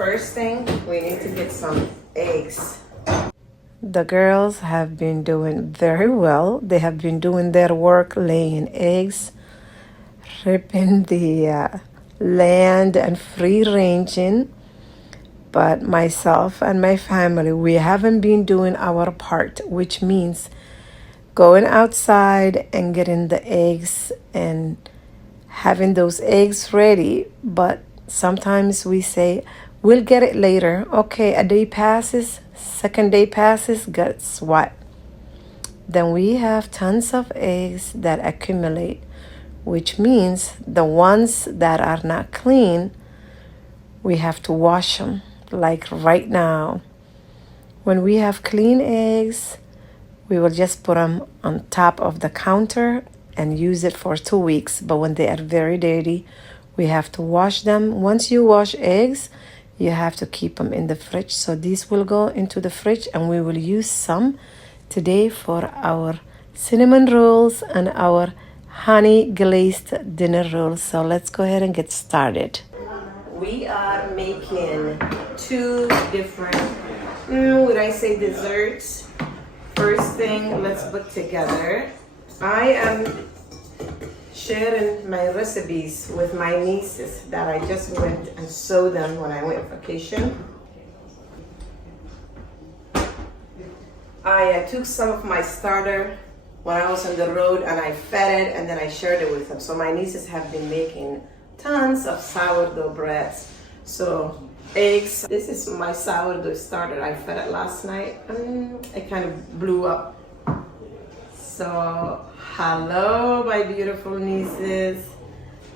First thing, we need to get some eggs. The girls have been doing very well. They have been doing their work laying eggs, ripping the land and free ranging. But myself and my family, we haven't been doing our part, which means going outside and getting the eggs and having those eggs ready. But sometimes we say, we'll get it later. Okay, a day passes, second day passes, guess what? Then we have tons of eggs that accumulate, which means the ones that are not clean, we have to wash them. Like right now, when we have clean eggs, we will just put them on top of the counter and use it for 2 weeks. But when they are very dirty, we have to wash them. Once you wash eggs, you have to keep them in the fridge. So these will go into the fridge, and we will use some today for our cinnamon rolls and our honey glazed dinner rolls. So let's go ahead and get started. We are making 2 different, would I say desserts? First thing, let's put together. I am sharing my recipes with my nieces that I just went and sewed them when I went on vacation. I took some of my starter when I was on the road and I fed it and then I shared it with them. So my nieces have been making tons of sourdough breads. So eggs, this is my sourdough starter. I fed it last night and it kind of blew up. So hello my beautiful nieces.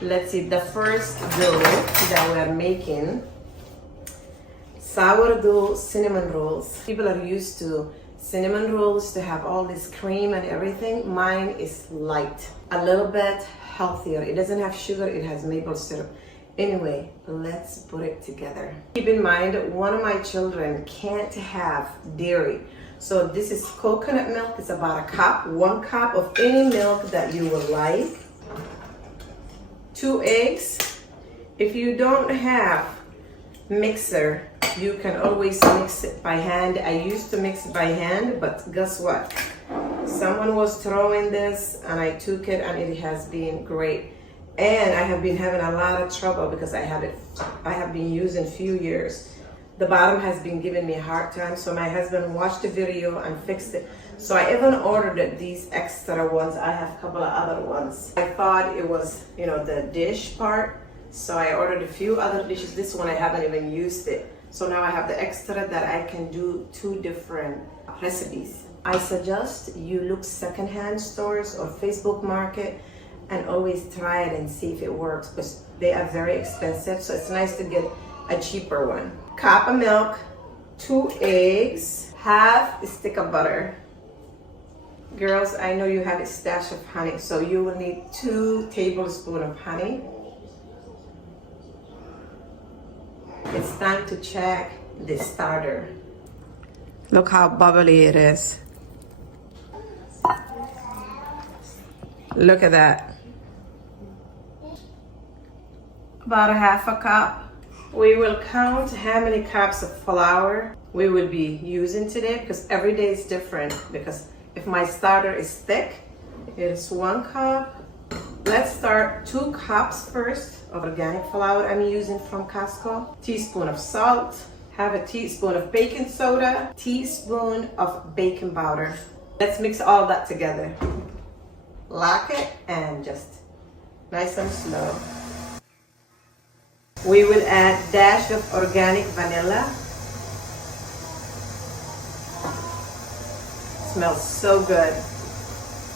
Let's see, the first dough that we're making, sourdough cinnamon rolls. People are used to cinnamon rolls to have all this cream and everything. Mine is light, a little bit healthier. It doesn't have sugar, it has maple syrup. Anyway, let's put it together. Keep in mind, one of my children can't have dairy. So this is coconut milk. It's about a cup, 1 cup of any milk that you would like. 2 eggs. If you don't have mixer, you can always mix it by hand. I used to mix it by hand, but guess what? Someone was throwing this and I took it and it has been great. And I have been having a lot of trouble because I have been using few years. The bottom has been giving me a hard time, so my husband watched the video and fixed it. So I even ordered these extra ones. I have a couple of other ones. I thought it was, the dish part, so I ordered a few other dishes. This one I haven't even used it. So now I have the extra that I can do 2 different recipes. I suggest you look secondhand stores or Facebook Market and always try it and see if it works, because they are very expensive. So it's nice to get a cheaper one. Cup of milk, 2 eggs, half a stick of butter. Girls, I know you have a stash of honey, so you will need 2 tablespoons of honey. It's time to check the starter. Look how bubbly it is. Look at that. About a half a cup. We will count how many cups of flour we will be using today, because every day is different. Because if my starter is thick, it is 1 cup. Let's start 2 cups first of organic flour I'm using from Costco. Teaspoon of salt, have a teaspoon of baking soda, teaspoon of baking powder. Let's mix all that together. Lock it and just nice and slow. We will add a dash of organic vanilla. Smells so good.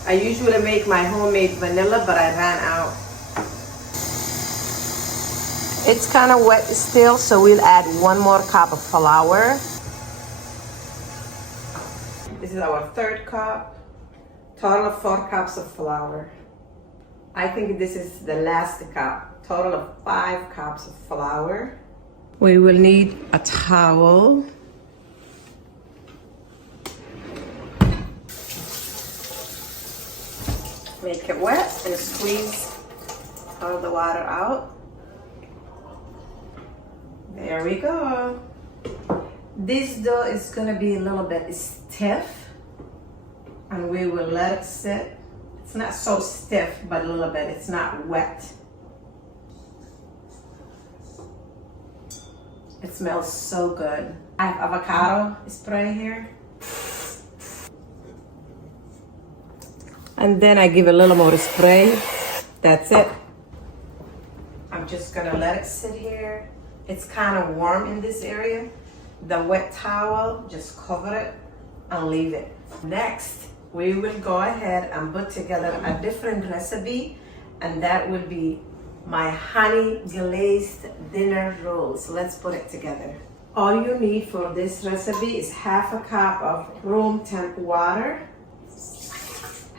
I usually make my homemade vanilla, but I ran out. It's kind of wet still, so we'll add 1 more cup of flour. This is our 3rd cup. Total of 4 cups of flour. I think this is the last cup. Total of 5 cups of flour. We will need a towel. Make it wet and squeeze all the water out. There we go. This dough is gonna be a little bit stiff, and we will let it sit. It's not so stiff, but a little bit. It's not wet. It smells so good. I have avocado spray here. And then I give a little more spray. That's it. I'm just gonna let it sit here. It's kind of warm in this area. The wet towel, just cover it and leave it. Next, we will go ahead and put together a different recipe, and that will be my honey glazed dinner rolls. Let's put it together. All you need for this recipe is half a cup of room temp water,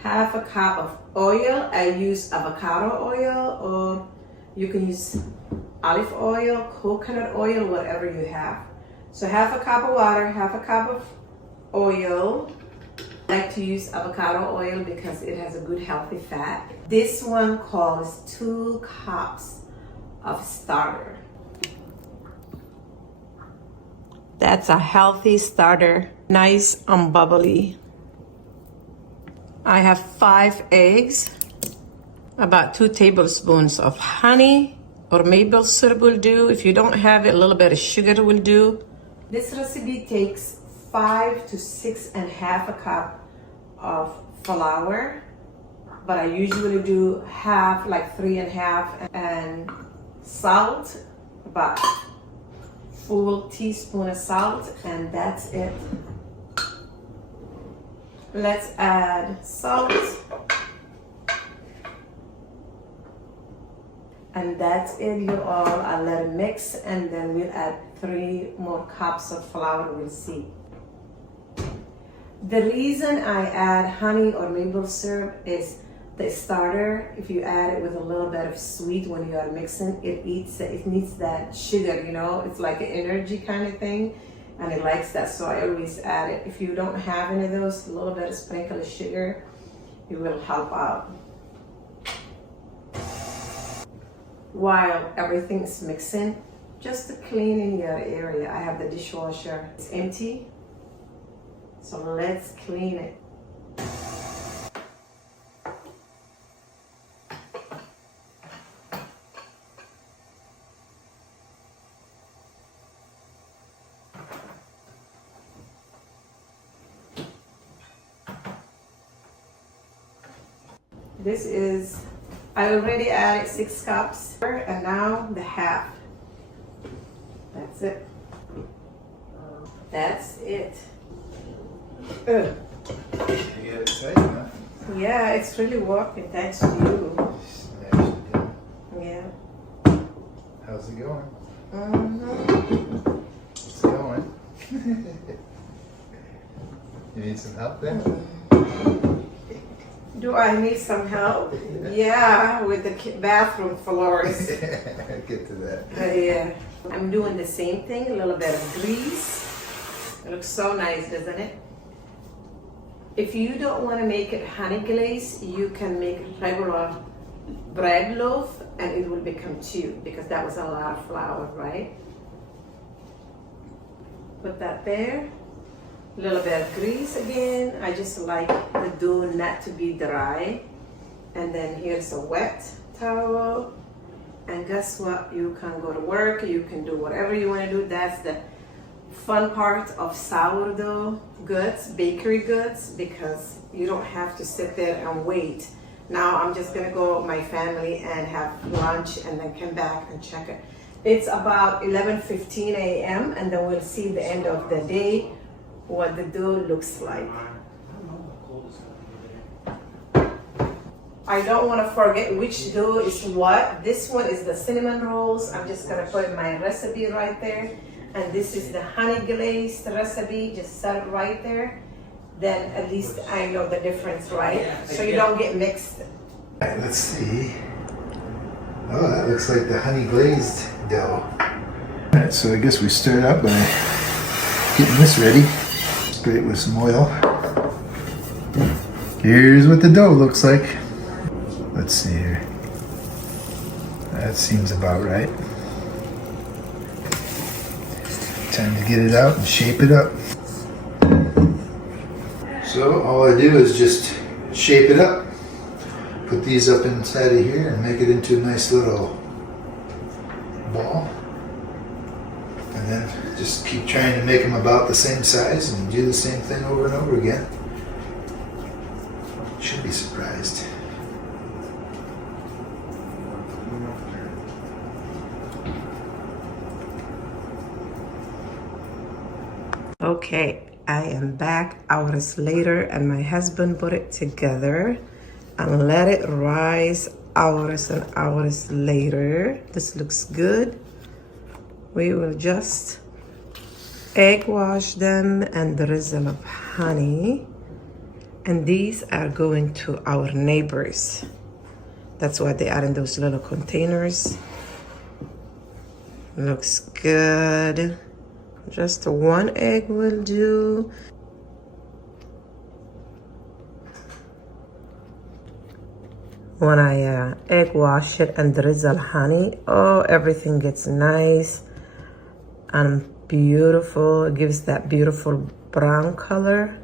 half a cup of oil. I use avocado oil, or you can use olive oil, coconut oil, whatever you have. So half a cup of water, half a cup of oil. I like to use avocado oil because it has a good healthy fat. This one calls 2 cups of starter. That's a healthy starter, nice and bubbly. I have 5 eggs, about 2 tablespoons of honey or maple syrup will do. If you don't have it, a little bit of sugar will do. This recipe takes 5 to 6.5 cups of flour, but I usually do half, like 3.5, and salt, about full teaspoon of salt, and that's it. Let's add salt. And that's it, you all. I'll let it mix, and then we'll add 3 more cups of flour, we'll see. The reason I add honey or maple syrup is the starter. If you add it with a little bit of sweet when you are mixing, it needs that sugar, you know? It's like an energy kind of thing, and it likes that, so I always add it. If you don't have any of those, a little bit of sprinkle of sugar, it will help out. While everything's mixing, just to clean in your area, I have the dishwasher. It's empty, so let's clean it. This is, I already added 6 cups, and now the half. That's it. That's it. You get excited, huh? Yeah, it's really working, thanks to you. Smashed it down. Yeah. How's it going? Mm-hmm. It's going. You need some help then? Do I need some help? Yeah, with the bathroom floors. Get to that. Yeah. I'm doing the same thing, a little bit of grease. It looks so nice, doesn't it? If you don't want to make it honey glaze, you can make regular bread loaf, and it will become 2, because that was a lot of flour, right? Put that there. A little bit of grease again. I just like the dough not to be dry. And then here's a wet towel. And guess what? You can go to work, you can do whatever you want to do. That's the fun part of sourdough goods, bakery goods, because you don't have to sit there and wait. Now I'm just gonna go with my family and have lunch, and then come back and check it. It's about 11:15 a.m. and then we'll see the end of the day what the dough looks like. I don't want to forget which dough is what. This one is the cinnamon rolls. I'm just gonna put my recipe right there. And this is the honey glazed recipe. Just set it right there. Then at least I know the difference, right? So you don't get mixed. All right, let's see. Oh, that looks like the honey glazed dough. All right, so I guess we start out by getting this ready. Spray it with some oil. Here's what the dough looks like. Let's see here. That seems about right. Time to get it out and shape it up. So all I do is just shape it up. Put these up inside of here and make it into a nice little ball. And then just keep trying to make them about the same size and do the same thing over and over again. Should be surprised. Okay, I am back hours later and my husband put it together and let it rise hours and hours later. This looks good. We will just egg wash them and drizzle of honey. And these are going to our neighbors. That's why they are in those little containers. Looks good. Just one egg will do. When I egg wash it and drizzle honey, oh, everything gets nice and beautiful. It gives that beautiful brown color.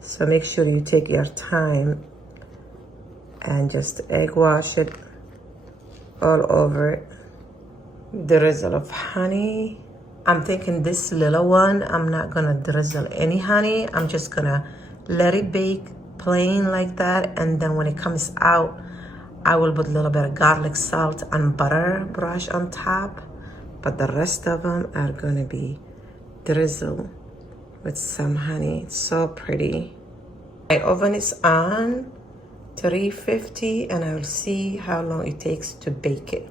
So make sure you take your time and just egg wash it all over it. Drizzle of honey. I'm thinking this little one, I'm not gonna drizzle any honey. I'm just gonna let it bake plain like that. And then when it comes out, I will put a little bit of garlic salt and butter brush on top. But the rest of them are gonna be drizzled with some honey. It's so pretty. My oven is on 350 and I will see how long it takes to bake it.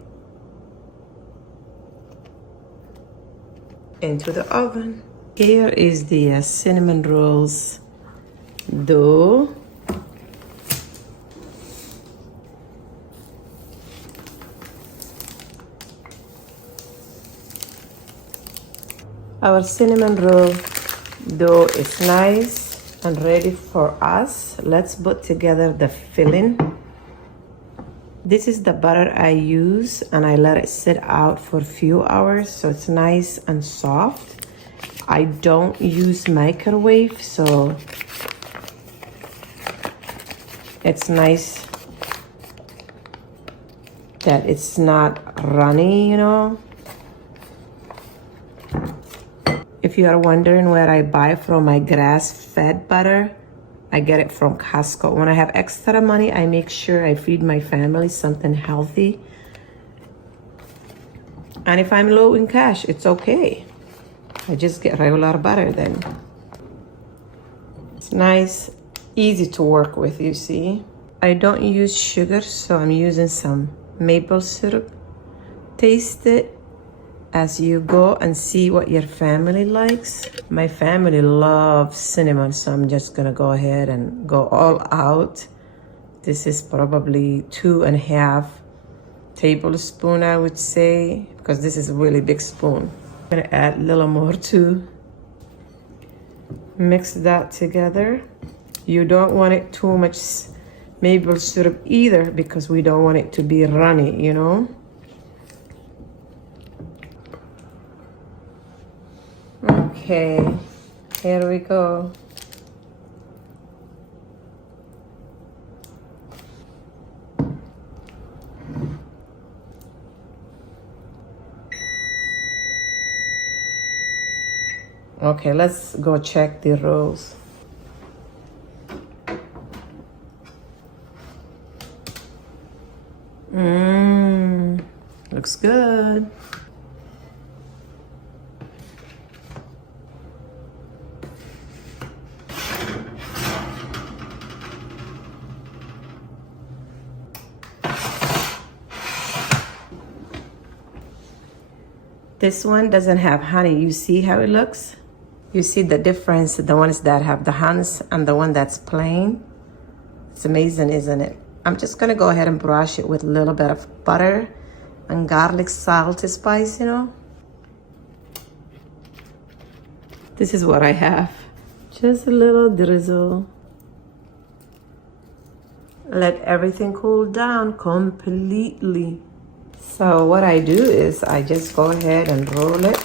Into the oven. Here is the cinnamon rolls dough. Our cinnamon roll dough is nice and ready for us. Let's put together the filling. This is the butter I use and I let it sit out for a few hours so it's nice and soft. I don't use microwave, so it's nice that it's not runny, you know. If you are wondering where I buy from my grass-fed butter, I get it from Costco. When I have extra money, I make sure I feed my family something healthy. And if I'm low in cash, it's okay. I just get regular butter then. It's nice, easy to work with, you see. I don't use sugar, so I'm using some maple syrup. Taste it as you go and see what your family likes. My family loves cinnamon, so I'm just gonna go ahead and go all out. This is probably 2.5 tablespoons, I would say, because this is a really big spoon. I'm gonna add a little more too. Mix that together. You don't want it too much maple syrup either because we don't want it to be runny, you know? Okay, here we go. Okay, let's go check the rolls. Looks good. This one doesn't have honey. You see how it looks? You see the difference, the ones that have the honey and the one that's plain? It's amazing, isn't it? I'm just gonna go ahead and brush it with a little bit of butter and garlic salt spice, you know? This is what I have. Just a little drizzle. Let everything cool down completely. So what I do is I just go ahead and roll it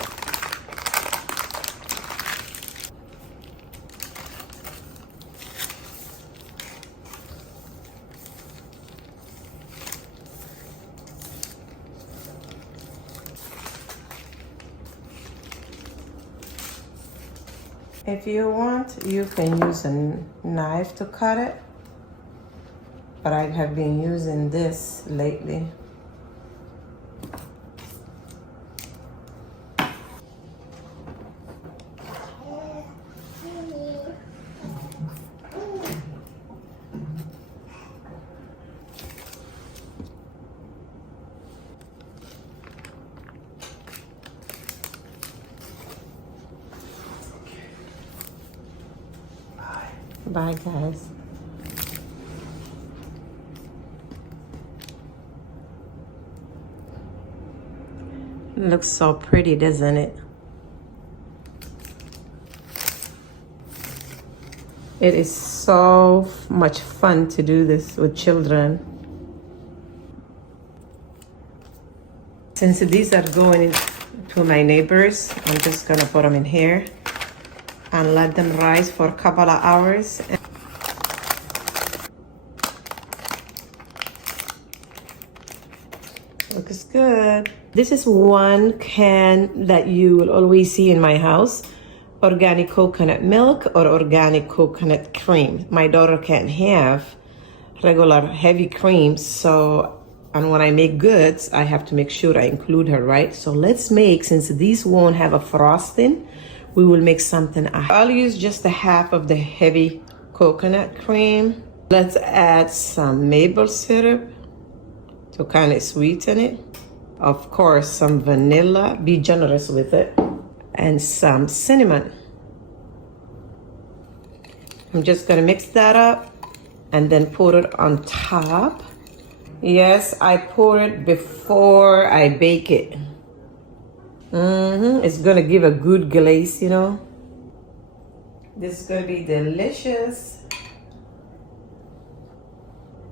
If you want, you can use a knife to cut it, but I have been using this lately. Bye, guys. It looks so pretty, doesn't it? It is so much fun to do this with children. Since these are going to my neighbors, I'm just gonna put them in here and let them rise for a couple of hours. Looks good. This is one can that you will always see in my house. Organic coconut milk or organic coconut cream. My daughter can't have regular heavy cream, so, and when I make goods, I have to make sure I include her, right? So let's make, since these won't have a frosting, we will make something. I'll use just a half of the heavy coconut cream. Let's add some maple syrup to kind of sweeten it. Of course, some vanilla, be generous with it, and some cinnamon. I'm just gonna mix that up and then pour it on top. Yes, I pour it before I bake it. It's gonna give a good glaze, you know. This is gonna be delicious.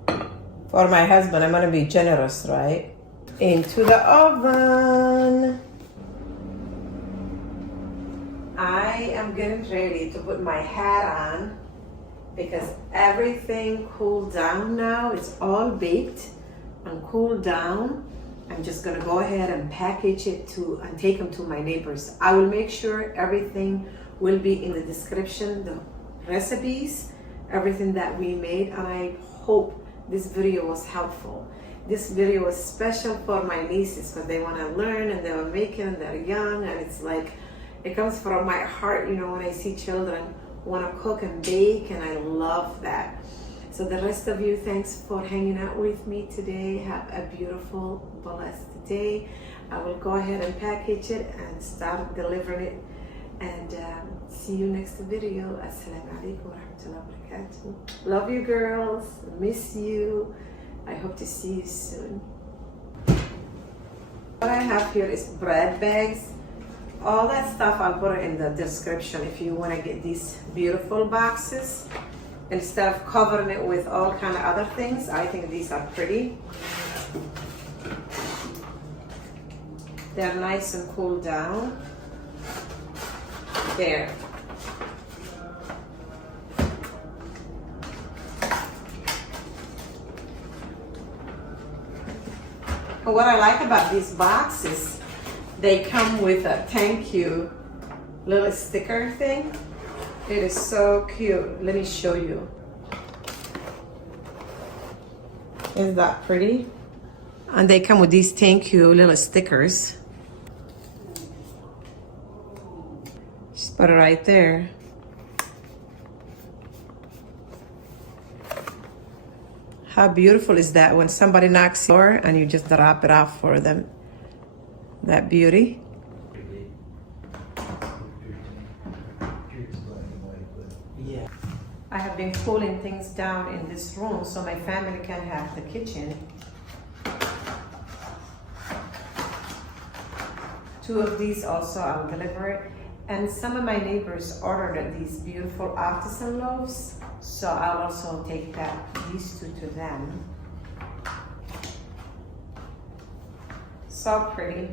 For my husband, I'm gonna be generous, right? Into the oven. I am getting ready to put my hat on because everything cooled down now. It's all baked and cooled down. I'm just gonna go ahead and package it and take them to my neighbors. I will make sure everything will be in the description, the recipes, everything that we made, and I hope this video was helpful. This video was special for my nieces because they want to learn and they were making and they're young, and it's like, it comes from my heart, you know, when I see children want to cook and bake, and I love that. So the rest of you, thanks for hanging out with me today. Have a beautiful, blessed day. I will go ahead and package it and start delivering it. And see you next video. Assalamu alaikum wa rahmatullahi wa barakatuh. Love you girls. Miss you. I hope to see you soon. What I have here is bread bags. All that stuff I'll put it in the description if you want to get these beautiful boxes. Instead of covering it with all kind of other things, I think these are pretty. They're nice and cooled down. There. What I like about these boxes, they come with a thank you little sticker thing. It is so cute. Let me show you. Isn't that pretty? And they come with these thank you little stickers. Just put it right there. How beautiful is that when somebody knocks your door and you just drop it off for them? That beauty. Yeah. I have been cooling things down in this room so my family can have the kitchen. 2 of these also I'll deliver it. And some of my neighbors ordered these beautiful artisan loaves, so I'll also take these 2 to them. So pretty.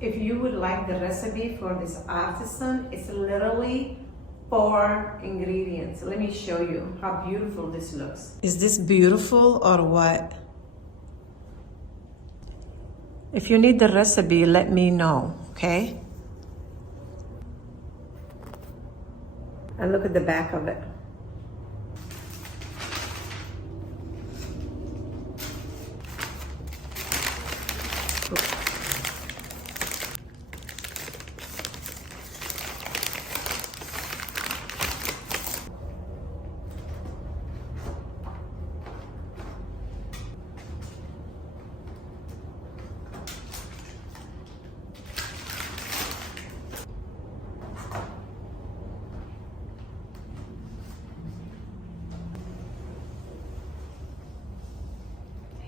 If you would like the recipe for this artisan, it's literally 4 ingredients. Let me show you how beautiful this looks. Is this beautiful or what? If you need the recipe, let me know, okay? And look at the back of it.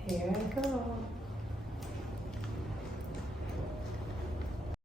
Here I go.